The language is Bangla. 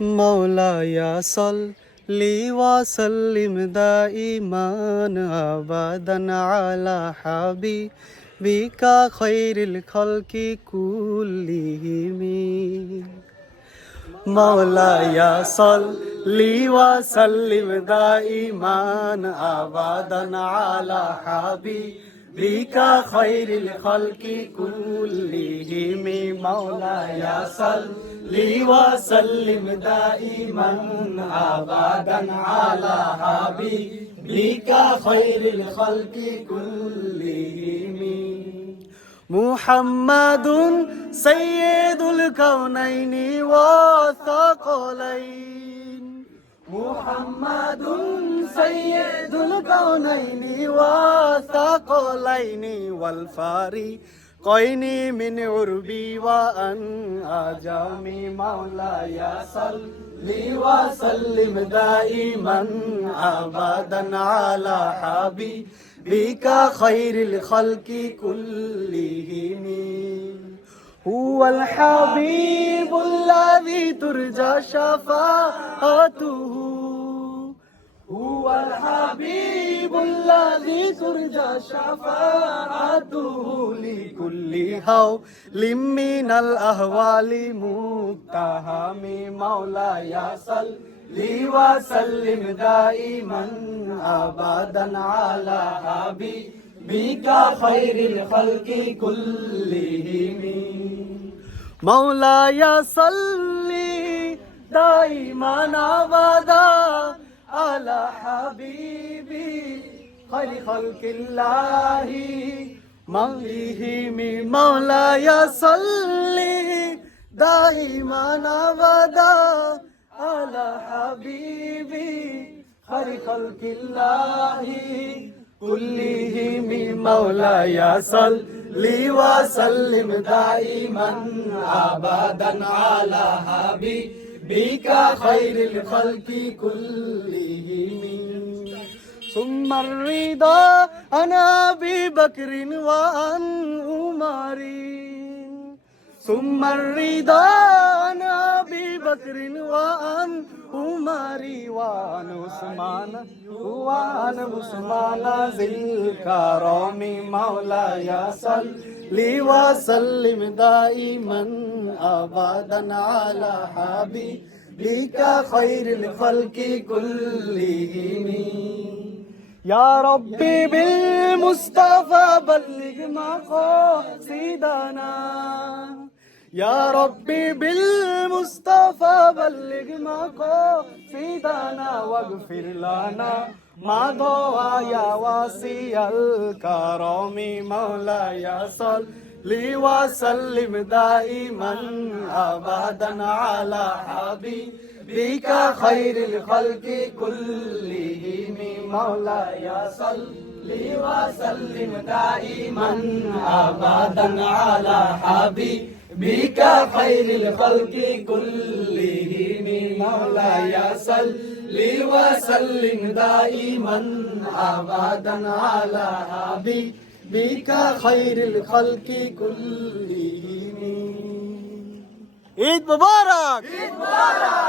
মৌলায়া সল লিওয়া সল্লিম দাইমান আবাদান আলা হাবি বিকা খৈরিল খলকি কুল্লিহিমি। মৌলায়া সল লিওয়া সল্লিম দাইমান আবাদান আলা হাবি حبيبك خير الخلق كلهم مولاي صل لي وسلم دائما ابدا على حبيبك خير الخلق كلهم محمد سيد الكونين মুহাম্মাদুন সাইয়্যিদুল কাউনাইনি ওয়া সাকালাইনি ওয়াল ফারি কয়নি মিন উরবি ওয়া আন আজামি মাওলায়া সাল্লি ওয়া সাল্লিম দাইমান আবাদান আলা হাবিবিকা খাইরিল খালকি কুল্লিহিমি। هو الحبيب الذي ترجى شفاعته. هو الحبيب الذي ترجى شفاعته. لكل هول من الأهوال متهم مولاي صل وسلم دائما أبدا على حبيبك خير الخلق كلهم مولاي صل دائما أبدا على حبيبي خير خلق الله مولهم مولاي صل دائما أبدا على حبيبي خير خلق الله كلهم مولاي صل وسلم دائما أبدا على حبيبك خير الخلق كلهم. ثم الرضا عن ابي بكر وعن عمر ثم الرضا عن أبي بكر وعن عمر وعن عثمان وعن عثمان ذي الكرم مولاي صل وسلم دائما أبدا على حبيبك خير الخلق كلهم. يا ربي بالمصطفى بلغ مقاصدنا. يا ربي بالمصطفى بلغ مقاصدنا واغفر لنا ما ضاع يا واسع الكرم مولاي صل وسلم دائما أبدا على حبيبك خير الخلق كلهم مولاي صل وسلم دائما أبدا على حبيبك بك خير الخلق كلهم مولاي صل وسلم دائما أبدا على حبيبك خير الخلق كلهم عيد مبارك عيد مبارك